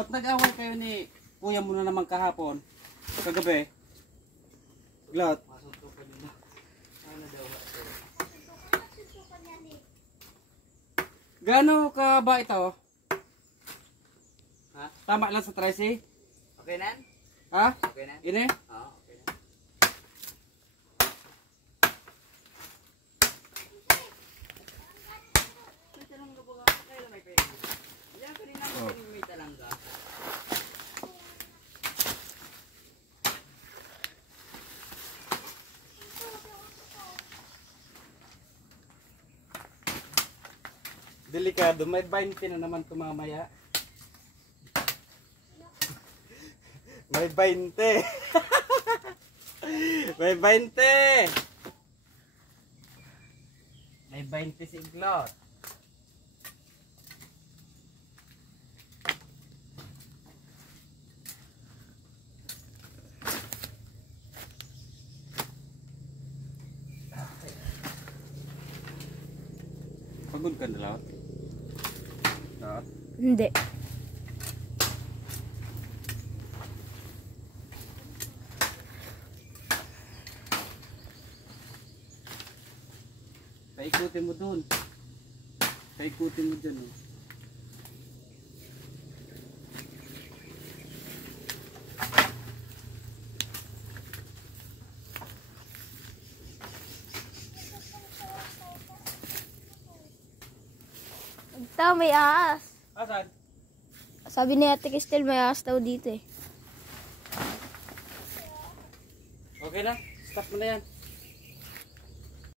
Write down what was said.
Ba't nag-away kayo ni kuya mo na naman kahapon? Kagabi? Glot? Masuntukan nila. Ano daw? Gaano ka ba ito? Ha? Tama lang sa Tracy? Okay na? Ha? Okay na? Ini? Oo, okay na. May talangga ba ka? Kailan may pwede? Diyan ka rin naman may talangga. Delikado, may 20 na naman ito mamaya. May 20. May 20. May 20 si Glot. Pagod ka na Lot? Lot? Hindi. Paikutin mo dun. Paikutin mo dyan. Oh. Ito, may ahas. Asan? Sabi ni Ate Cristel, may ahas daw dito eh. Okay na? Stop mo na yan.